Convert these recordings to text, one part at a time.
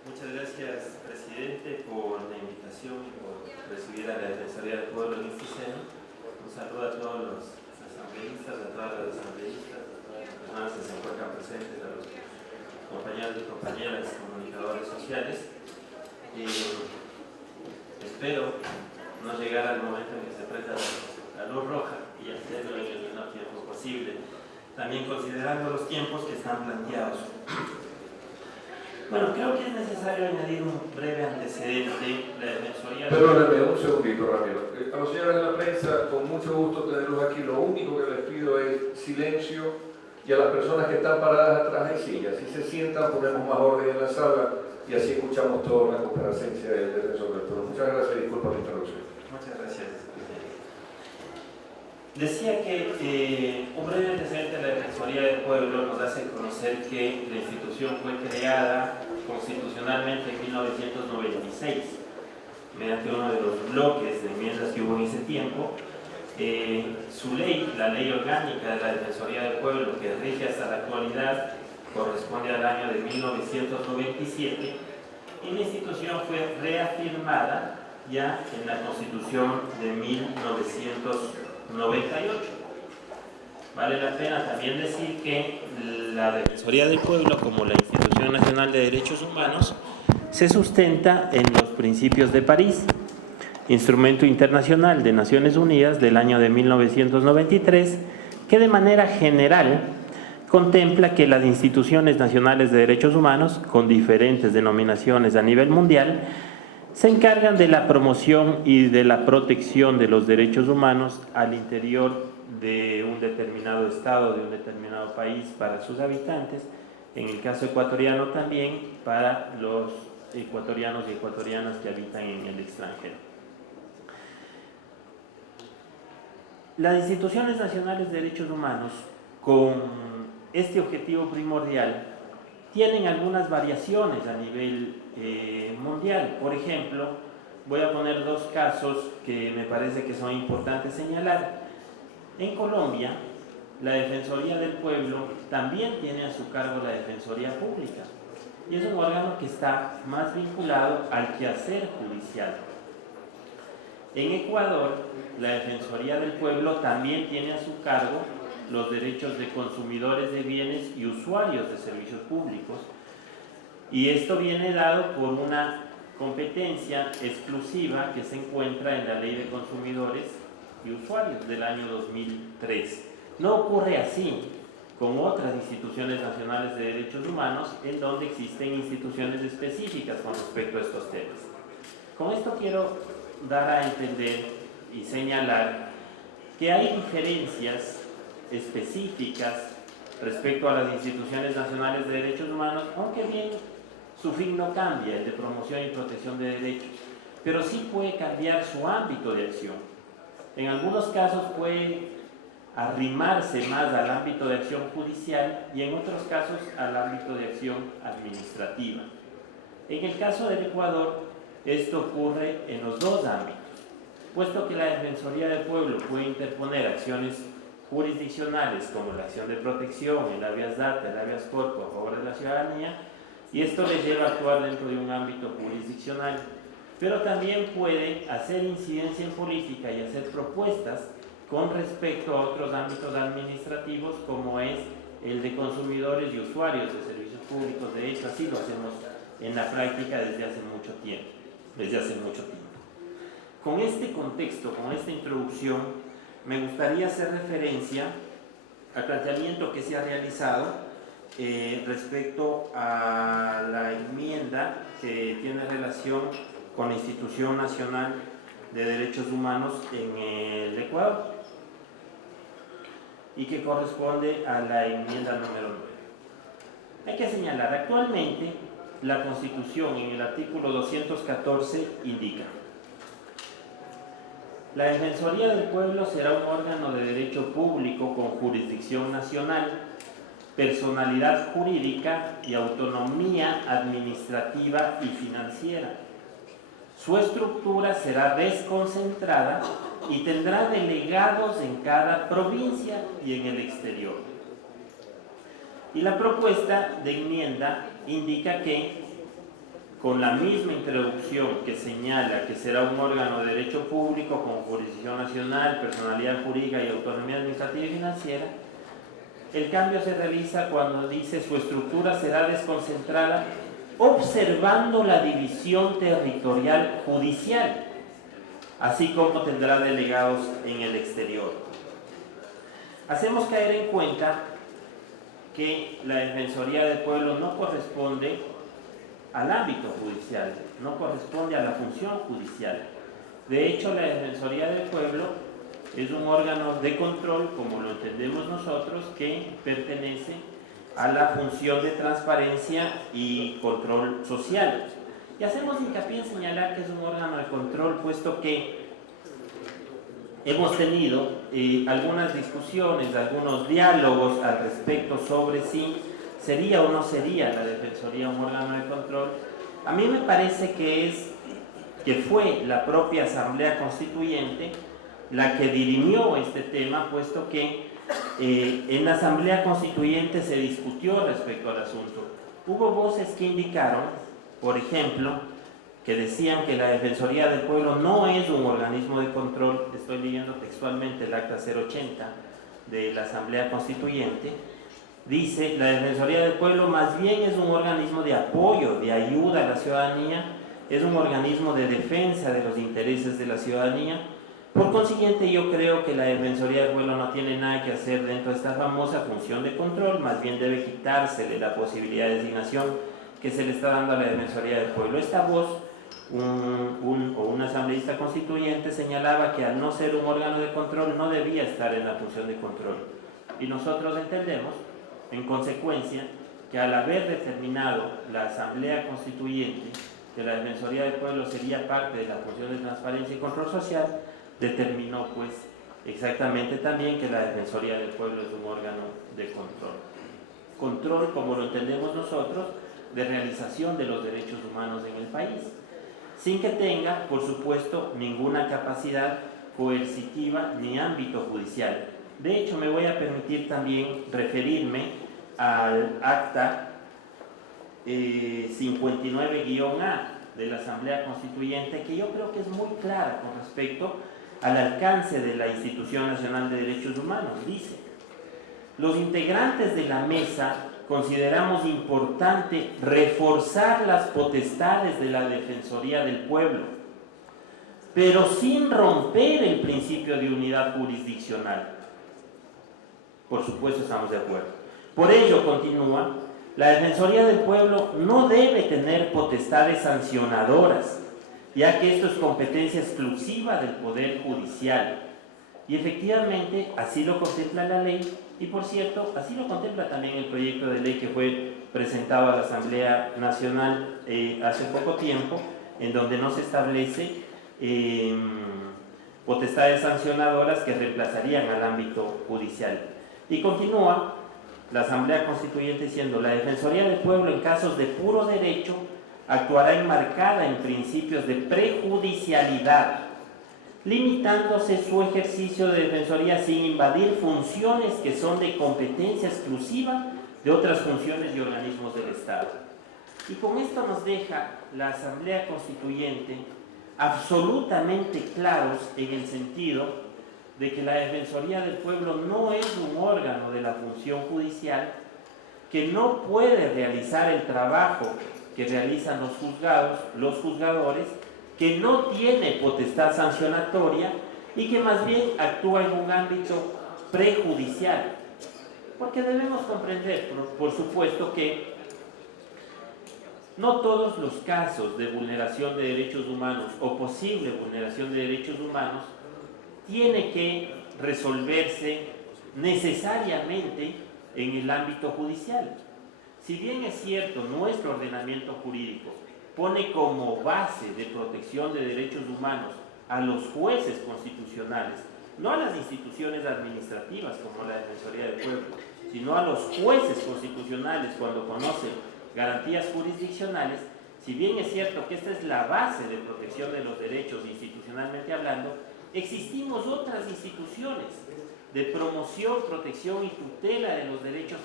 Muchas gracias, presidente, por la invitación y por recibir a la Defensoría del Pueblo en este seno. Un saludo a todos los asambleístas, a todas las asambleístas, a todas las personas que se encuentran presentes, a los compañeros y compañeras comunicadores sociales. Espero no llegar al momento en que se prenda la luz roja y hacerlo en el menor tiempo posible, también considerando los tiempos que están planteados. Bueno, creo que es necesario añadir un breve antecedente. La Defensoría... Perdóname, un segundito, Ramiro. A los señores de la prensa, con mucho gusto tenerlos aquí. Lo único que les pido es silencio, y a las personas que están paradas atrás hay sillas. Si se sientan, ponemos más orden en la sala y así escuchamos toda la comparecencia del defensor del pueblo. Muchas gracias y disculpa la interrupción. Muchas gracias. Decía que un breve antecedente de la Defensoría del Pueblo nos hace conocer que la institución fue creada constitucionalmente en 1996 mediante uno de los bloques de enmiendas que hubo en ese tiempo. Su ley, la ley orgánica de la Defensoría del Pueblo, que rige hasta la actualidad, corresponde al año de 1997, y la institución fue reafirmada ya en la Constitución de 1998. Vale la pena también decir que la Defensoría del Pueblo, como la Institución Nacional de Derechos Humanos, se sustenta en los Principios de París, instrumento internacional de Naciones Unidas del año de 1993, que de manera general contempla que las instituciones nacionales de derechos humanos, con diferentes denominaciones a nivel mundial, se encargan de la promoción y de la protección de los derechos humanos al interior de un determinado estado, de un determinado país para sus habitantes, en el caso ecuatoriano también para los ecuatorianos y ecuatorianas que habitan en el extranjero. Las instituciones nacionales de derechos humanos, con este objetivo primordial, tienen algunas variaciones a nivel mundial. Por ejemplo, voy a poner dos casos que me parece que son importantes señalar. En Colombia, la Defensoría del Pueblo también tiene a su cargo la Defensoría Pública, y es un órgano que está más vinculado al quehacer judicial. En Ecuador, la Defensoría del Pueblo también tiene a su cargo los derechos de consumidores de bienes y usuarios de servicios públicos, y esto viene dado por una competencia exclusiva que se encuentra en la Ley de Consumidores y Usuarios del año 2003. No ocurre así con otras instituciones nacionales de derechos humanos, en donde existen instituciones específicas con respecto a estos temas. Con esto quiero dar a entender y señalar que hay diferencias específicas respecto a las instituciones nacionales de derechos humanos, aunque bien su fin no cambia, el de promoción y protección de derechos, pero sí puede cambiar su ámbito de acción. En algunos casos puede arrimarse más al ámbito de acción judicial y en otros casos al ámbito de acción administrativa. En el caso del Ecuador, esto ocurre en los dos ámbitos, puesto que la Defensoría del Pueblo puede interponer acciones jurisdiccionales como la acción de protección, el habeas data, el habeas corpus a favor de la ciudadanía, y esto le lleva a actuar dentro de un ámbito jurisdiccional, pero también puede hacer incidencia en política y hacer propuestas con respecto a otros ámbitos administrativos, como es el de consumidores y usuarios de servicios públicos. De hecho, así lo hacemos en la práctica desde hace mucho tiempo. Con este contexto, con esta introducción, me gustaría hacer referencia al planteamiento que se ha realizado respecto a la enmienda que tiene relación con la Institución Nacional de Derechos Humanos en el Ecuador y que corresponde a la enmienda número 9. Hay que señalar, actualmente la Constitución en el artículo 214 indica: la Defensoría del Pueblo será un órgano de derecho público con jurisdicción nacional, personalidad jurídica y autonomía administrativa y financiera. Su estructura será desconcentrada y tendrá delegados en cada provincia y en el exterior. Y la propuesta de enmienda indica que con la misma introducción que señala que será un órgano de derecho público con jurisdicción nacional, personalidad jurídica y autonomía administrativa y financiera, el cambio se realiza cuando dice su estructura será desconcentrada observando la división territorial judicial, así como tendrá delegados en el exterior. Hacemos caer en cuenta que la Defensoría del Pueblo no corresponde al ámbito judicial, no corresponde a la función judicial. De hecho, la Defensoría del Pueblo es un órgano de control, como lo entendemos nosotros, que pertenece a la función de transparencia y control social. Y hacemos hincapié en señalar que es un órgano de control, puesto que hemos tenido algunas discusiones, algunos diálogos al respecto sobre si sería o no sería la Defensoría un órgano de control. A mí me parece que fue la propia Asamblea Constituyente la que dirimió este tema, puesto que en la Asamblea Constituyente se discutió respecto al asunto. Hubo voces que indicaron, por ejemplo, que decían que la Defensoría del Pueblo no es un organismo de control. Estoy leyendo textualmente el acta 080 de la Asamblea Constituyente. Dice, la Defensoría del Pueblo más bien es un organismo de apoyo, de ayuda a la ciudadanía, es un organismo de defensa de los intereses de la ciudadanía. Por consiguiente, yo creo que la Defensoría del Pueblo no tiene nada que hacer dentro de esta famosa función de control, más bien debe quitársele la posibilidad de designación que se le está dando a la Defensoría del Pueblo. Esta voz, un asambleísta constituyente, señalaba que al no ser un órgano de control no debía estar en la función de control. Y nosotros entendemos, en consecuencia, que al haber determinado la Asamblea Constituyente que la Defensoría del Pueblo sería parte de la función de transparencia y control social, determinó pues exactamente también que la Defensoría del Pueblo es un órgano de control. Control, como lo entendemos nosotros, de realización de los derechos humanos en el país, sin que tenga, por supuesto, ninguna capacidad coercitiva ni ámbito judicial. De hecho, me voy a permitir también referirme al acta 59-A de la Asamblea Constituyente, que yo creo que es muy clara con respecto al alcance de la Institución Nacional de Derechos Humanos. Dice: los integrantes de la mesa consideramos importante reforzar las potestades de la Defensoría del Pueblo, pero sin romper el principio de unidad jurisdiccional. Por supuesto, estamos de acuerdo. Por ello, continúa, la Defensoría del Pueblo no debe tener potestades sancionadoras, ya que esto es competencia exclusiva del Poder Judicial. Y efectivamente, así lo contempla la ley, y por cierto, así lo contempla también el proyecto de ley que fue presentado a la Asamblea Nacional hace poco tiempo, en donde no se establece potestades sancionadoras que reemplazarían al ámbito judicial. Y continúa la Asamblea Constituyente diciendo: la Defensoría del Pueblo, en casos de puro derecho, actuará enmarcada en principios de prejudicialidad, limitándose su ejercicio de defensoría sin invadir funciones que son de competencia exclusiva de otras funciones y organismos del Estado. Y con esto nos deja la Asamblea Constituyente absolutamente claros en el sentido de que la Defensoría del Pueblo no es un órgano de la función judicial, que no puede realizar el trabajo que realizan los juzgados, los juzgadores, que no tiene potestad sancionatoria y que más bien actúa en un ámbito prejudicial. Porque debemos comprender, por supuesto, que no todos los casos de vulneración de derechos humanos o posible vulneración de derechos humanos tiene que resolverse necesariamente en el ámbito judicial. Si bien es cierto, nuestro ordenamiento jurídico pone como base de protección de derechos humanos a los jueces constitucionales, no a las instituciones administrativas como la Defensoría del Pueblo, sino a los jueces constitucionales cuando conocen garantías jurisdiccionales. Si bien es cierto que esta es la base de protección de los derechos institucionalmente hablando, existimos otras instituciones de promoción, protección y tutela de los derechos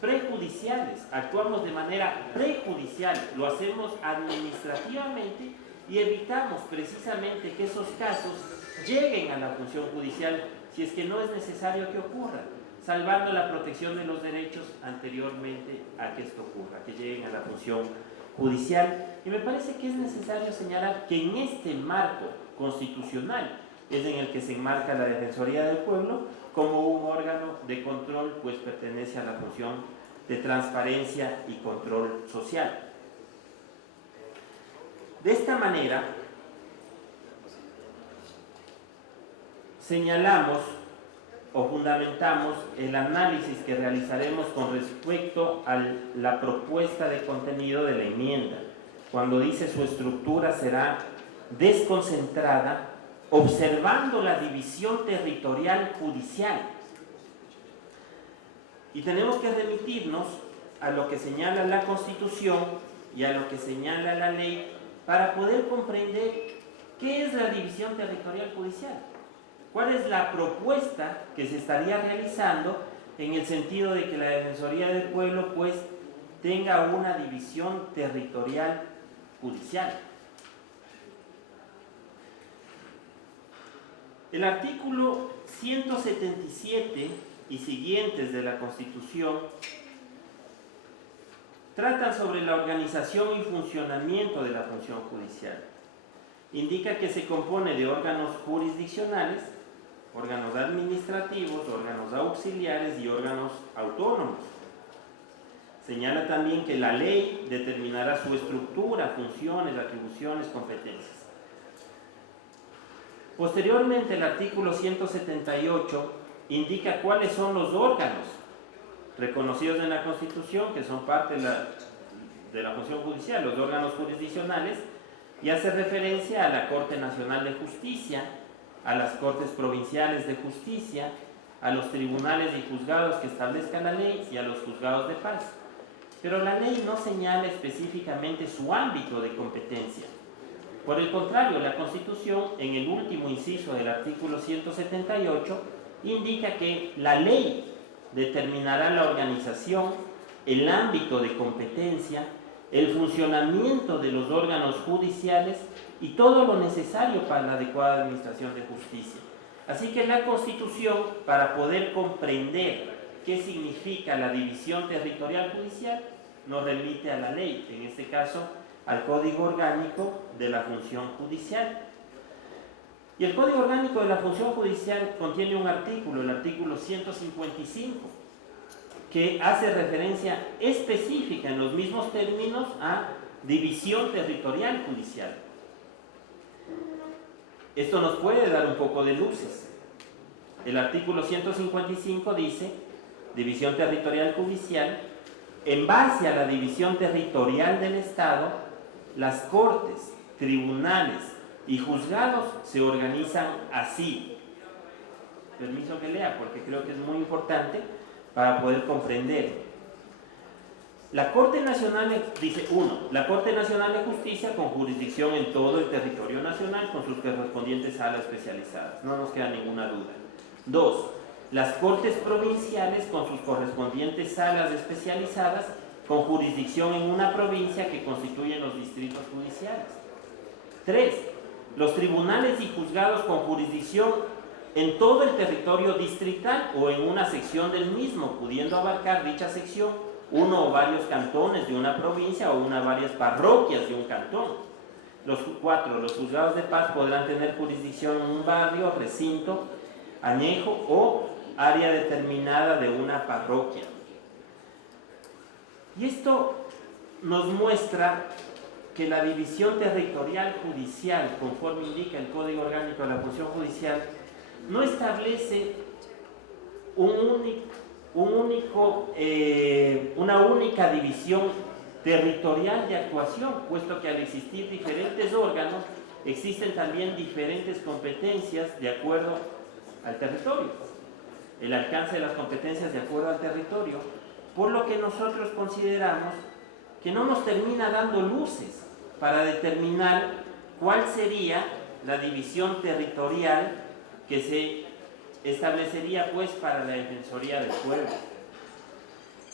prejudiciales, actuamos de manera prejudicial, lo hacemos administrativamente y evitamos precisamente que esos casos lleguen a la función judicial si es que no es necesario que ocurra, salvando la protección de los derechos anteriormente a que esto ocurra, que lleguen a la función judicial. Y me parece que es necesario señalar que en este marco constitucional es en el que se enmarca la Defensoría del Pueblo como un órgano de control, pues pertenece a la función de transparencia y control social. De esta manera, señalamos o fundamentamos el análisis que realizaremos con respecto a la propuesta de contenido de la enmienda, cuando dice su estructura será desconcentrada, observando la división territorial judicial. Y tenemos que remitirnos a lo que señala la Constitución y a lo que señala la ley para poder comprender qué es la división territorial judicial. ¿Cuál es la propuesta que se estaría realizando en el sentido de que la Defensoría del Pueblo pues tenga una división territorial judicial? El artículo 177 y siguientes de la Constitución tratan sobre la organización y funcionamiento de la función judicial. Indica que se compone de órganos jurisdiccionales, órganos administrativos, órganos auxiliares y órganos autónomos. Señala también que la ley determinará su estructura, funciones, atribuciones, competencias. Posteriormente, el artículo 178 indica cuáles son los órganos reconocidos en la Constitución, que son parte de la función judicial, los órganos jurisdiccionales, y hace referencia a la Corte Nacional de Justicia, a las Cortes Provinciales de Justicia, a los tribunales y juzgados que establezcan la ley y a los juzgados de paz. Pero la ley no señala específicamente su ámbito de competencia. Por el contrario, la Constitución, en el último inciso del artículo 178, indica que la ley determinará la organización, el ámbito de competencia, el funcionamiento de los órganos judiciales y todo lo necesario para la adecuada administración de justicia. Así que la Constitución, para poder comprender qué significa la división territorial judicial, nos remite a la ley, en este caso al Código Orgánico de la Función Judicial. Y el Código Orgánico de la Función Judicial contiene un artículo, el artículo 155, que hace referencia específica en los mismos términos a división territorial judicial. Esto nos puede dar un poco de luces. El artículo 155 dice: división territorial judicial, en base a la división territorial del Estado, las cortes, tribunales y juzgados se organizan así. Permiso que lea, porque creo que es muy importante para poder comprender. La Corte Nacional, dice 1, la Corte Nacional de Justicia con jurisdicción en todo el territorio nacional con sus correspondientes salas especializadas. No nos queda ninguna duda. 2, las Cortes Provinciales con sus correspondientes salas especializadas con jurisdicción en una provincia que constituyen los distritos judiciales. 3, los tribunales y juzgados con jurisdicción en todo el territorio distrital o en una sección del mismo, pudiendo abarcar dicha sección uno o varios cantones de una provincia o una o varias parroquias de un cantón. 4, los juzgados de paz podrán tener jurisdicción en un barrio, recinto, anejo o área determinada de una parroquia. Y esto nos muestra que la división territorial judicial, conforme indica el Código Orgánico de la Función Judicial, no establece una única división territorial de actuación, puesto que al existir diferentes órganos, existen también diferentes competencias de acuerdo al territorio. El alcance de las competencias de acuerdo al territorio, por lo que nosotros consideramos que no nos termina dando luces para determinar cuál sería la división territorial que se establecería pues para la Defensoría del Pueblo.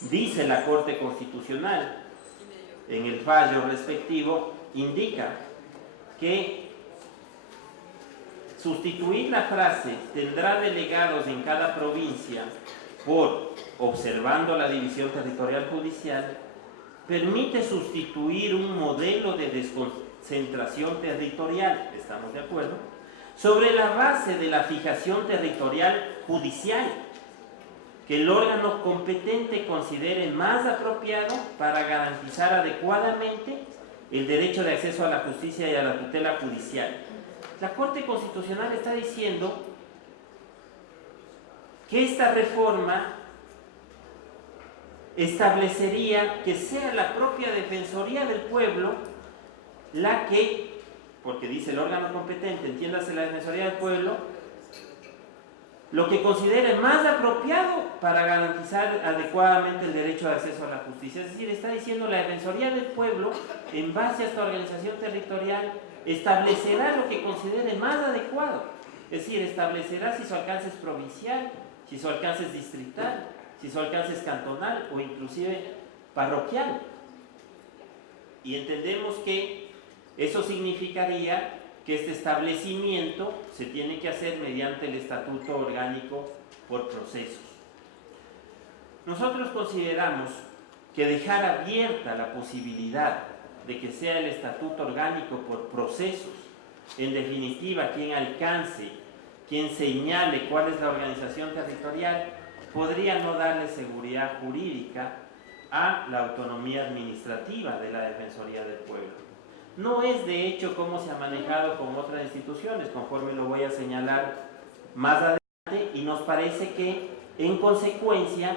Dice la Corte Constitucional, en el fallo respectivo, indica que sustituir la frase tendrá delegados en cada provincia por observando la división territorial judicial permite sustituir un modelo de desconcentración territorial, ¿estamos de acuerdo?, sobre la base de la fijación territorial judicial que el órgano competente considere más apropiado para garantizar adecuadamente el derecho de acceso a la justicia y a la tutela judicial. La Corte Constitucional está diciendo que esta reforma establecería que sea la propia Defensoría del Pueblo la que, porque dice el órgano competente, entiéndase la Defensoría del Pueblo, lo que considere más apropiado para garantizar adecuadamente el derecho de acceso a la justicia. Es decir, está diciendo la Defensoría del Pueblo, en base a esta organización territorial, establecerá lo que considere más adecuado. Es decir, establecerá si su alcance es provincial, si su alcance es distrital, si su alcance es cantonal o inclusive parroquial. Y entendemos que eso significaría que este establecimiento se tiene que hacer mediante el estatuto orgánico por procesos. Nosotros consideramos que dejar abierta la posibilidad de que sea el estatuto orgánico por procesos, en definitiva, quien alcance, quien señale cuál es la organización territorial, podría no darle seguridad jurídica a la autonomía administrativa de la Defensoría del Pueblo. No es de hecho cómo se ha manejado con otras instituciones, conforme lo voy a señalar más adelante, y nos parece que en consecuencia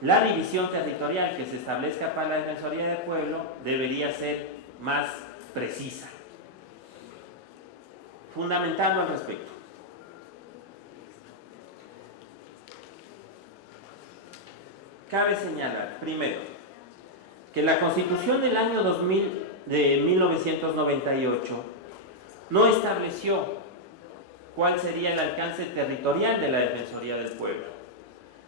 la división territorial que se establezca para la Defensoría del Pueblo debería ser más precisa. Fundamentando al respecto. Cabe señalar, primero, que la Constitución del año 1998 no estableció cuál sería el alcance territorial de la Defensoría del Pueblo.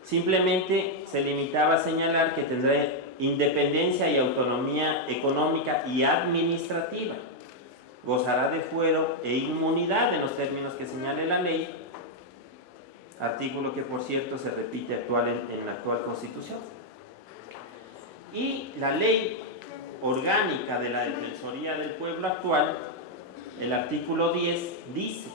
Simplemente se limitaba a señalar que tendrá independencia y autonomía económica y administrativa. Gozará de fuero e inmunidad en los términos que señale la ley, artículo que por cierto se repite en la actual Constitución. Y la ley orgánica de la Defensoría del Pueblo actual, el artículo 10, dice: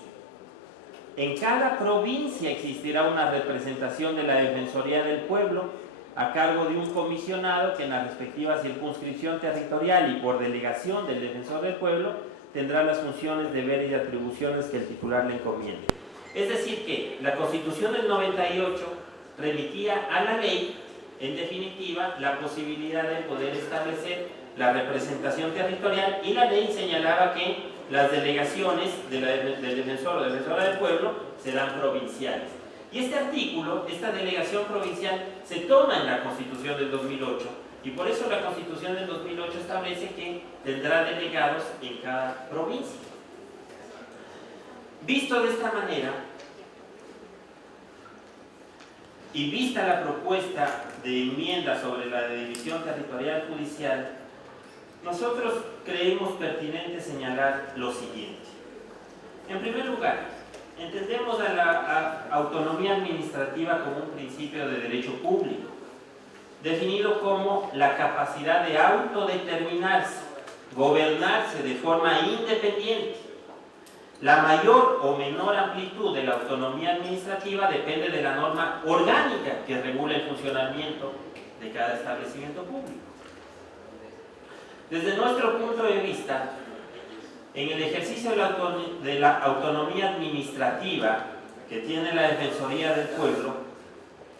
en cada provincia existirá una representación de la Defensoría del Pueblo a cargo de un comisionado que en la respectiva circunscripción territorial y por delegación del Defensor del Pueblo tendrá las funciones, deberes y atribuciones que el titular le encomiende. Es decir que la Constitución del 98 remitía a la ley, en definitiva, la posibilidad de poder establecer la representación territorial, y la ley señalaba que las delegaciones del defensor o defensora del pueblo serán provinciales. Y este artículo, esta delegación provincial, se toma en la Constitución del 2008, y por eso la Constitución del 2008 establece que tendrá delegados en cada provincia. Visto de esta manera, y vista la propuesta de enmienda sobre la división territorial judicial, nosotros creemos pertinente señalar lo siguiente. En primer lugar, entendemos a la autonomía administrativa como un principio de derecho público, definido como la capacidad de autodeterminarse, gobernarse de forma independiente. La mayor o menor amplitud de la autonomía administrativa depende de la norma orgánica que regula el funcionamiento de cada establecimiento público. Desde nuestro punto de vista, en el ejercicio de la autonomía administrativa que tiene la Defensoría del Pueblo,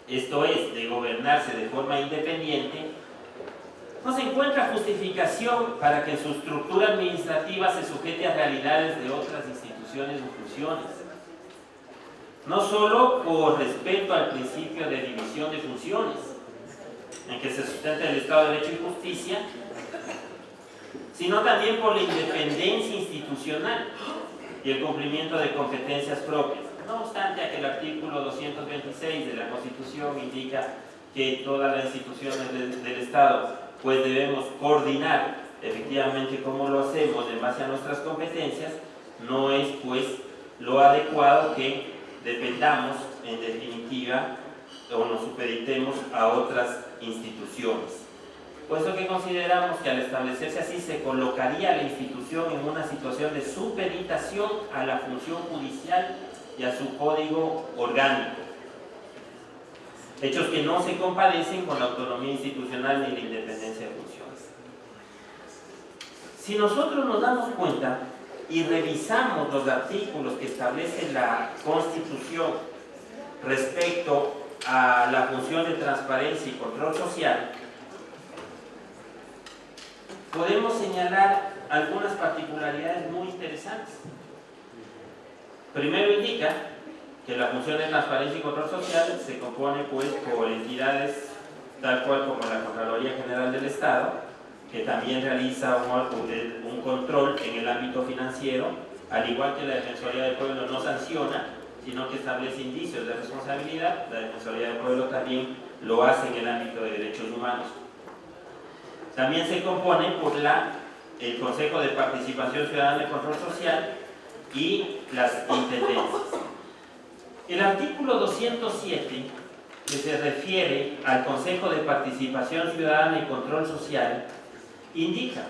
esto es, de gobernarse de forma independiente, no se encuentra justificación para que en su estructura administrativa se sujete a realidades de otras instituciones o funciones. No solo por respeto al principio de división de funciones, en que se sustenta el Estado de Derecho y Justicia, sino también por la independencia institucional y el cumplimiento de competencias propias. No obstante a que el artículo 226 de la Constitución indica que todas las instituciones del Estado pues debemos coordinar efectivamente cómo lo hacemos en base a nuestras competencias, no es pues lo adecuado que dependamos en definitiva o nos supeditemos a otras instituciones. Puesto que consideramos que al establecerse así se colocaría a la institución en una situación de supeditación a la función judicial y a su código orgánico. Hechos que no se compadecen con la autonomía institucional ni la independencia de funciones. Si nosotros nos damos cuenta y revisamos los artículos que establece la Constitución respecto a la función de transparencia y control social, podemos señalar algunas particularidades muy interesantes. Primero indica que la función de transparencia y control social se compone pues por entidades tal cual como la Contraloría General del Estado, que también realiza un control en el ámbito financiero, al igual que la Defensoría del Pueblo no sanciona, sino que establece indicios de responsabilidad. La Defensoría del Pueblo también lo hace en el ámbito de derechos humanos. También se compone por el Consejo de Participación Ciudadana y Control Social y las intendencias. El artículo 207, que se refiere al Consejo de Participación Ciudadana y Control Social, indica: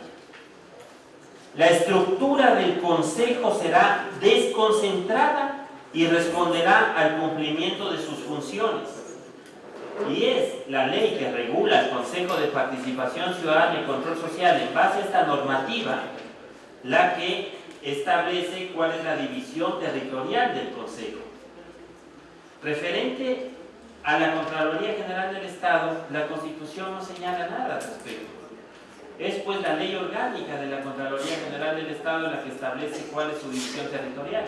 la estructura del Consejo será desconcentrada y responderá al cumplimiento de sus funciones. Y es la ley que regula el Consejo de Participación Ciudadana y Control Social en base a esta normativa la que establece cuál es la división territorial del Consejo. Referente a la Contraloría General del Estado, la Constitución no señala nada al respecto. Es pues la ley orgánica de la Contraloría General del Estado la que establece cuál es su división territorial.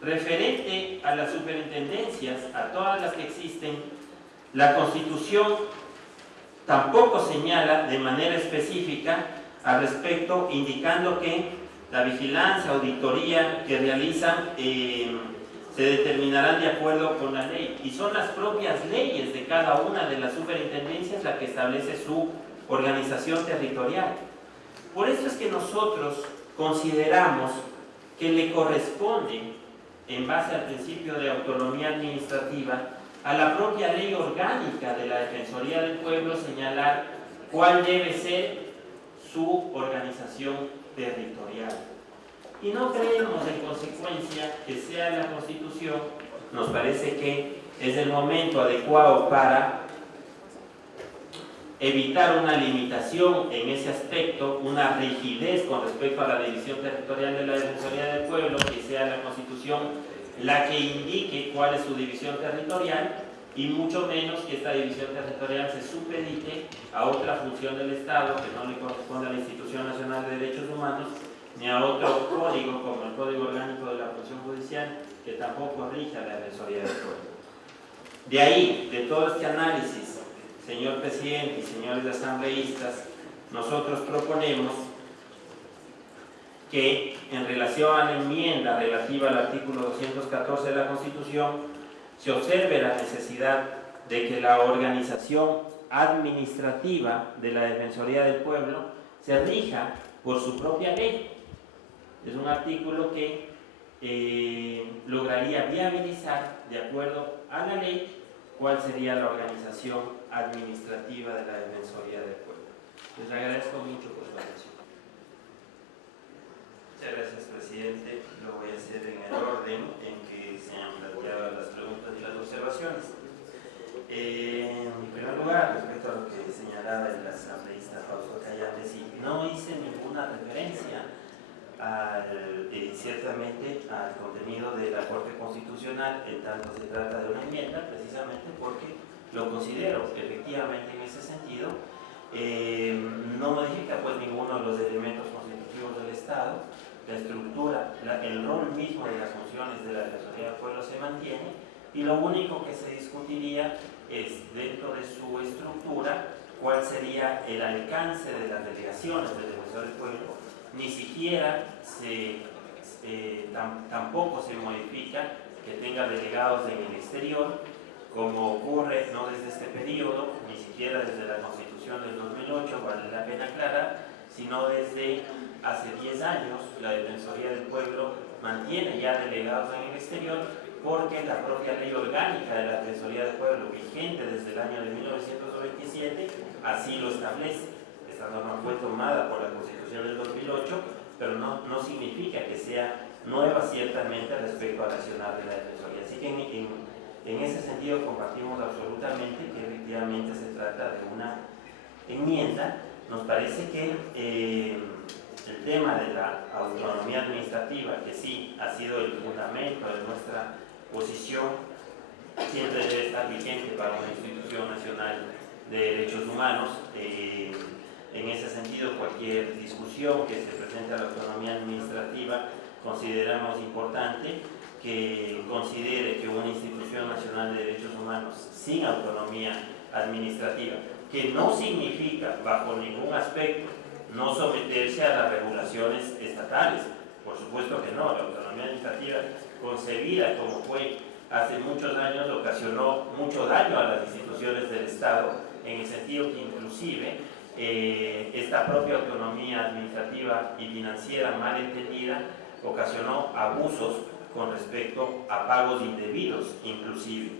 Referente a las superintendencias, a todas las que existen, la Constitución tampoco señala de manera específica al respecto, indicando que la vigilancia, auditoría que realizan se determinarán de acuerdo con la ley, y son las propias leyes de cada una de las superintendencias la que establece su organización territorial. Por eso es que nosotros consideramos que le corresponde, en base al principio de autonomía administrativa, a la propia ley orgánica de la Defensoría del Pueblo señalar cuál debe ser su organización territorial. Y no creemos en consecuencia que sea la Constitución, nos parece que es el momento adecuado para evitar una limitación en ese aspecto, una rigidez con respecto a la división territorial de la Defensoría del Pueblo, que sea la Constitución la que indique cuál es su división territorial, y mucho menos que esta división territorial se supedite a otra función del Estado que no le corresponde a la Institución Nacional de Derechos Humanos, ni a otro código como el Código Orgánico de la Función Judicial, que tampoco rige a la Defensoría del Pueblo. De ahí, de todo este análisis, señor presidente y señores asambleístas, nosotros proponemos que en relación a la enmienda relativa al artículo 214 de la Constitución se observe la necesidad de que la organización administrativa de la Defensoría del Pueblo se rija por su propia ley. Es un artículo que lograría viabilizar, de acuerdo a la ley, cuál sería la organización administrativa de la Defensoría del Pueblo. Les agradezco mucho por su atención. Muchas gracias, presidente. Lo voy a hacer en el orden en que se han planteado las preguntas y las observaciones. En primer lugar, respecto a lo que señalaba el asambleísta Fausto Cayate, sí, no hice ninguna referencia ciertamente al contenido de la Corte Constitucional, en tanto se trata de una enmienda, precisamente porque lo considero efectivamente en ese sentido no modifica pues ninguno de los elementos constitutivos del Estado. La estructura, el rol mismo de las funciones de la Defensoría del Pueblo se mantiene, y lo único que se discutiría es, dentro de su estructura, cuál sería el alcance de las delegaciones del Defensor del Pueblo. Ni siquiera tampoco se modifica que tenga delegados en el exterior, como ocurre no desde este periodo, ni siquiera desde la Constitución del 2008, vale la pena aclarar, sino desde hace 10 años la Defensoría del Pueblo mantiene ya delegados en el exterior, porque la propia ley orgánica de la Defensoría del Pueblo, vigente desde el año de 1997, así lo establece. Esta norma fue tomada por la Constitución del 2008, pero no significa que sea nueva ciertamente respecto al accionar de la Defensoría. Así que en ese sentido compartimos absolutamente que efectivamente se trata de una enmienda. Nos parece que el tema de la autonomía administrativa, que sí ha sido el fundamento de nuestra posición, siempre debe estar vigente para una institución nacional de derechos humanos. En ese sentido, cualquier discusión que se presente a la autonomía administrativa, consideramos importante que considere que una institución nacional de derechos humanos sin autonomía administrativa, que no significa bajo ningún aspecto no someterse a las regulaciones estatales, por supuesto que no. La autonomía administrativa, concebida como fue hace muchos años, ocasionó mucho daño a las instituciones del Estado, en el sentido que inclusive esta propia autonomía administrativa y financiera mal entendida ocasionó abusos con respecto a pagos indebidos inclusive.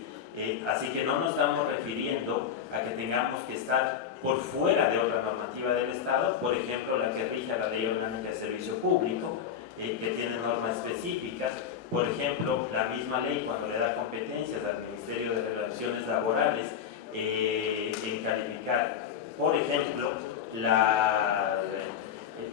Así que no nos estamos refiriendo a que tengamos que estar por fuera de otra normativa del Estado, por ejemplo la que rige a la Ley Orgánica de Servicio Público, que tiene normas específicas. Por ejemplo, la misma ley, cuando le da competencias al Ministerio de Relaciones Laborales en calificar, por ejemplo,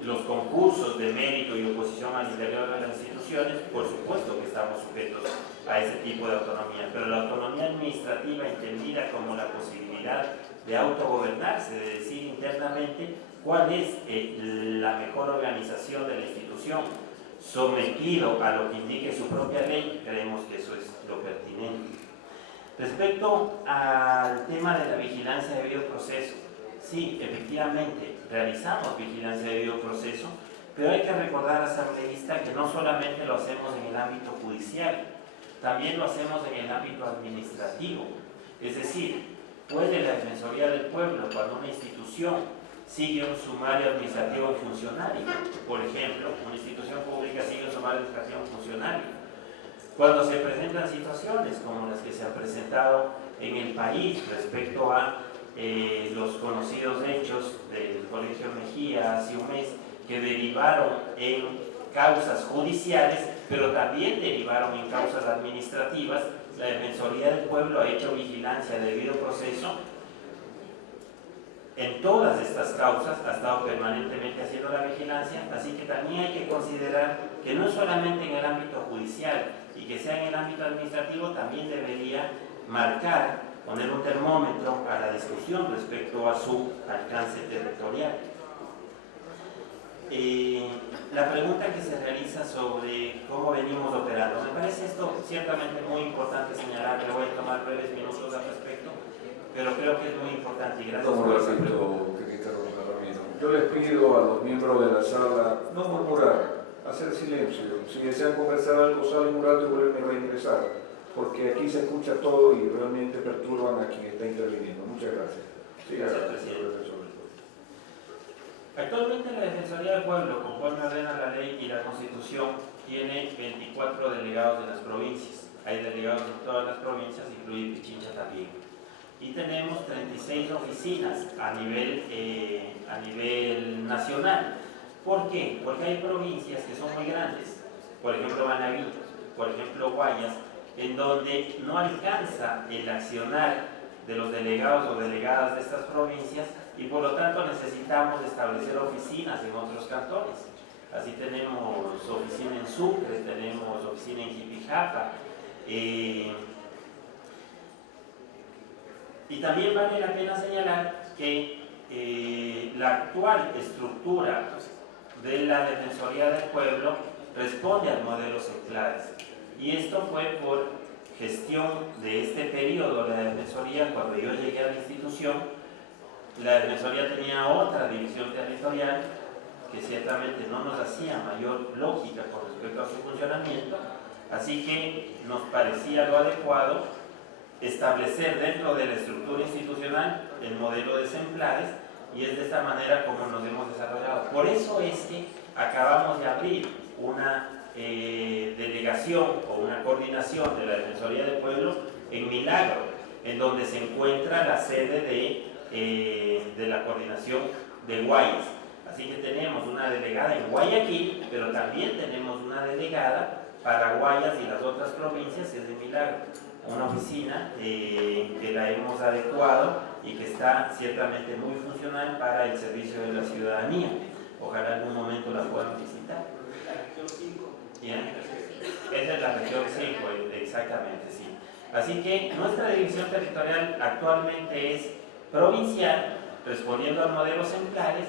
los concursos de mérito y oposición al interior de las instituciones, por supuesto que estamos sujetos a ese tipo de autonomía, pero la autonomía administrativa, entendida como la posibilidad de autogobernarse, de decir internamente cuál es la mejor organización de la institución, sometido a lo que indique su propia ley, creemos que eso es lo pertinente. Respecto al tema de la vigilancia de debido proceso, sí, efectivamente, realizamos vigilancia de debido proceso, pero hay que recordar, asambleísta, que no solamente lo hacemos en el ámbito judicial, también lo hacemos en el ámbito administrativo. Es decir, puede la Defensoría del Pueblo, cuando una institución sigue un sumario administrativo funcionario, por ejemplo, una institución pública sigue un sumario administrativo funcionario, cuando se presentan situaciones como las que se han presentado en el país respecto a los conocidos hechos del Colegio Mejía hace un mes, que derivaron en causas judiciales, pero también derivaron en causas administrativas, la Defensoría del Pueblo ha hecho vigilancia de debido proceso en todas estas causas, ha estado permanentemente haciendo la vigilancia, así que también hay que considerar que no solamente en el ámbito judicial y que sea en el ámbito administrativo, también debería marcar, poner un termómetro a la discusión respecto a su alcance territorial. La pregunta que se realiza sobre cómo venimos operando, me parece esto ciertamente muy importante señalar. Le voy a tomar breves minutos al respecto, pero creo que es muy importante y gracias por esa pregunta. Yo les pido a los miembros de la sala no murmurar, hacer silencio. Si desean conversar algo, salen un rato y vuelven a reingresar, porque aquí se escucha todo y realmente perturban a quien está interviniendo. Muchas gracias. Sí, gracias, presidente. Actualmente la Defensoría del Pueblo, conforme ordena la ley y la Constitución, tiene 24 delegados en las provincias. Hay delegados en todas las provincias, incluye Pichincha también. Y tenemos 36 oficinas a nivel nacional. ¿Por qué? Porque hay provincias que son muy grandes, por ejemplo Manabí, por ejemplo Guayas, en donde no alcanza el accionar de los delegados o delegadas de estas provincias, y por lo tanto necesitamos establecer oficinas en otros cantones. Así tenemos oficina en Sucre, tenemos oficina en Jipijapa, y también vale la pena señalar que la actual estructura de la Defensoría del Pueblo responde al modelo Seclares, y esto fue por gestión de este periodo. La Defensoría, cuando yo llegué a la institución, la Defensoría tenía otra división territorial que ciertamente no nos hacía mayor lógica con respecto a su funcionamiento, así que nos parecía lo adecuado establecer dentro de la estructura institucional el modelo de ejemplares, y es de esta manera como nos hemos desarrollado. Por eso es que acabamos de abrir una delegación o una coordinación de la Defensoría del Pueblo en Milagro, en donde se encuentra la sede de la coordinación de Guayas. Así que tenemos una delegada en Guayaquil, pero también tenemos una delegada para Guayas y las otras provincias, que es de Milagro. Una oficina que la hemos adecuado y que está ciertamente muy funcional para el servicio de la ciudadanía. Ojalá algún momento la puedan visitar. Bien, esa es la región 5, exactamente, sí. Así que nuestra división territorial actualmente es provincial, respondiendo a modelos ejemplares,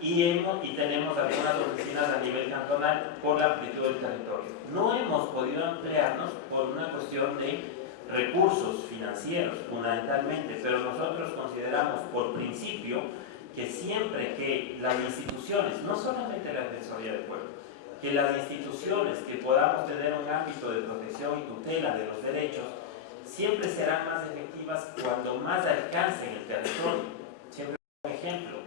y tenemos algunas oficinas a nivel cantonal por la amplitud del territorio. No hemos podido ampliarnos por una cuestión de recursos financieros, fundamentalmente, pero nosotros consideramos por principio que siempre que las instituciones, no solamente la Defensoría del Pueblo, que las instituciones que podamos tener un ámbito de protección y tutela de los derechos, siempre serán más efectivas cuando más alcancen el territorio. Siempre un ejemplo,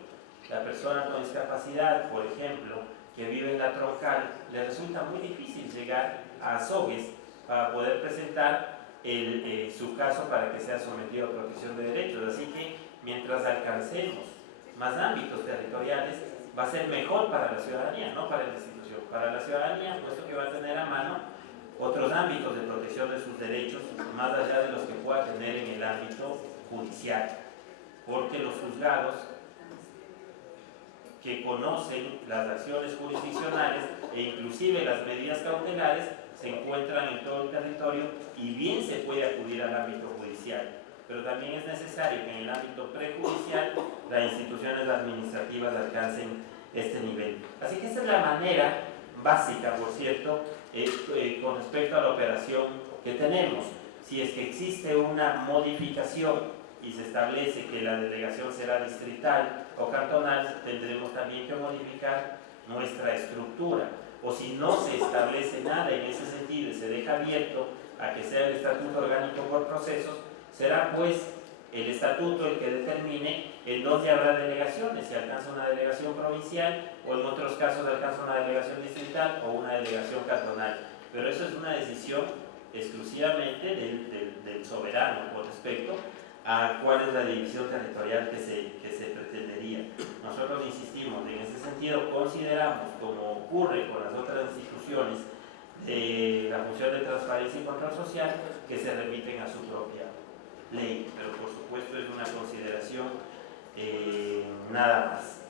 la persona con discapacidad, por ejemplo, que vive en la troncal, le resulta muy difícil llegar a Azogues para poder presentar su caso para que sea sometido a protección de derechos. Así que mientras alcancemos más ámbitos territoriales, va a ser mejor para la ciudadanía, no para la institución. Para la ciudadanía, puesto que va a tener a mano otros ámbitos de protección de sus derechos, más allá de los que pueda tener en el ámbito judicial. Porque los juzgados que conocen las acciones jurisdiccionales e inclusive las medidas cautelares se encuentran en todo el territorio, y bien se puede acudir al ámbito judicial, pero también es necesario que en el ámbito prejudicial las instituciones administrativas alcancen este nivel. Así que esta es la manera básica, por cierto, con respecto a la operación que tenemos. Si es que existe una modificación y se establece que la delegación será distrital o cantonal, tendremos también que modificar nuestra estructura. O si no se establece nada en ese sentido y se deja abierto a que sea el estatuto orgánico por procesos, será pues el estatuto el que determine en dónde habrá delegaciones, si alcanza una delegación provincial o en otros casos alcanza una delegación distrital o una delegación cantonal. Pero eso es una decisión exclusivamente del soberano con respecto a cuál es la división territorial que se pretendería. Nosotros insistimos, en ese sentido consideramos, como ocurre con las otras instituciones de la función de transparencia y control social, que se remiten a su propia ley, pero por supuesto es una consideración nada más.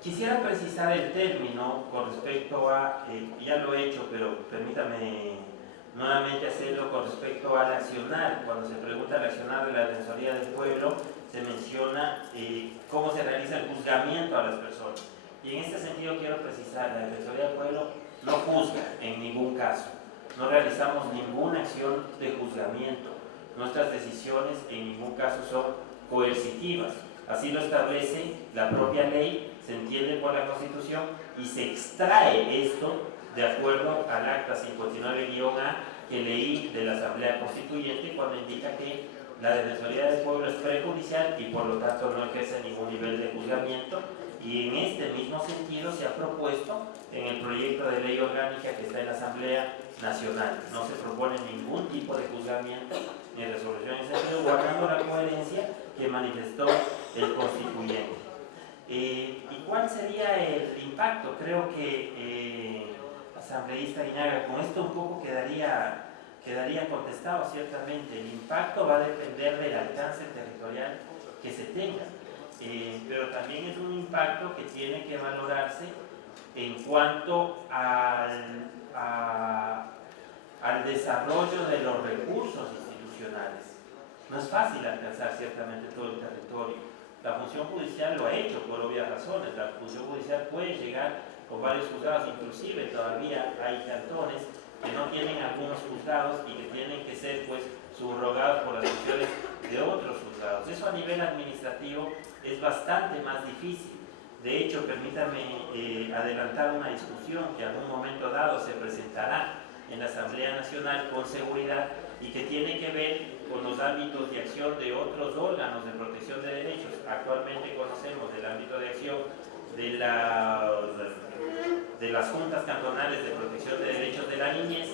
Quisiera precisar el término con respecto a, ya lo he hecho, pero permítame nuevamente hacerlo con respecto al accionar. Cuando se pregunta el accionar de la Defensoría del Pueblo, se menciona cómo se realiza el juzgamiento a las personas. Y en este sentido quiero precisar, la Defensoría del Pueblo no juzga en ningún caso. No realizamos ninguna acción de juzgamiento. Nuestras decisiones en ningún caso son coercitivas. Así lo establece la propia ley, se entiende por la Constitución, y se extrae esto de acuerdo al acta 59-A que leí de la Asamblea Constituyente, cuando indica que la Defensoría del Pueblo es prejudicial y por lo tanto no ejerce ningún nivel de juzgamiento. Y en este mismo sentido se ha propuesto en el proyecto de ley orgánica que está en la Asamblea Nacional. No se propone ningún tipo de juzgamiento ni resolución en ese sentido, guardando la coherencia que manifestó el constituyente. ¿Y cuál sería el impacto? Creo que asambleísta Guiñaga, con esto un poco quedaría contestado ciertamente. El impacto va a depender del alcance territorial que se tenga. Pero también es un impacto que tiene que valorarse en cuanto al desarrollo de los recursos institucionales. No es fácil alcanzar ciertamente todo el territorio. La función judicial lo ha hecho por obvias razones. La función judicial puede llegar con varios juzgados, inclusive todavía hay cantones que no tienen algunos juzgados y que tienen que ser pues subrogados por las funciones de otros juzgados. Eso a nivel administrativo es bastante más difícil. De hecho, permítame adelantar una discusión que en algún momento dado se presentará en la Asamblea Nacional con seguridad y que tiene que ver con los ámbitos de acción de otros órganos de protección de derechos. Actualmente conocemos el ámbito de acción de las juntas cantonales de protección de derechos de la niñez,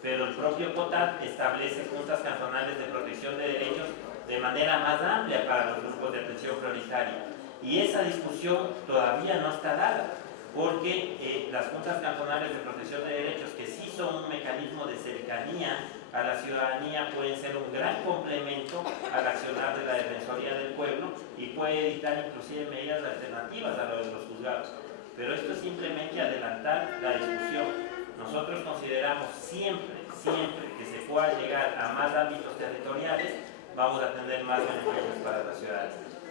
pero el propio COTAD establece juntas cantonales de protección de derechos de manera más amplia para los grupos de atención prioritaria. Y esa discusión todavía no está dada, porque las juntas cantonales de protección de derechos, que sí son un mecanismo de cercanía a la ciudadanía, pueden ser un gran complemento al accionar de la Defensoría del Pueblo y puede dictar inclusive medidas alternativas a lo de los juzgados. Pero esto es simplemente adelantar la discusión. Nosotros consideramos siempre que se pueda llegar a más ámbitos territoriales, vamos a tener más beneficios para las ciudades.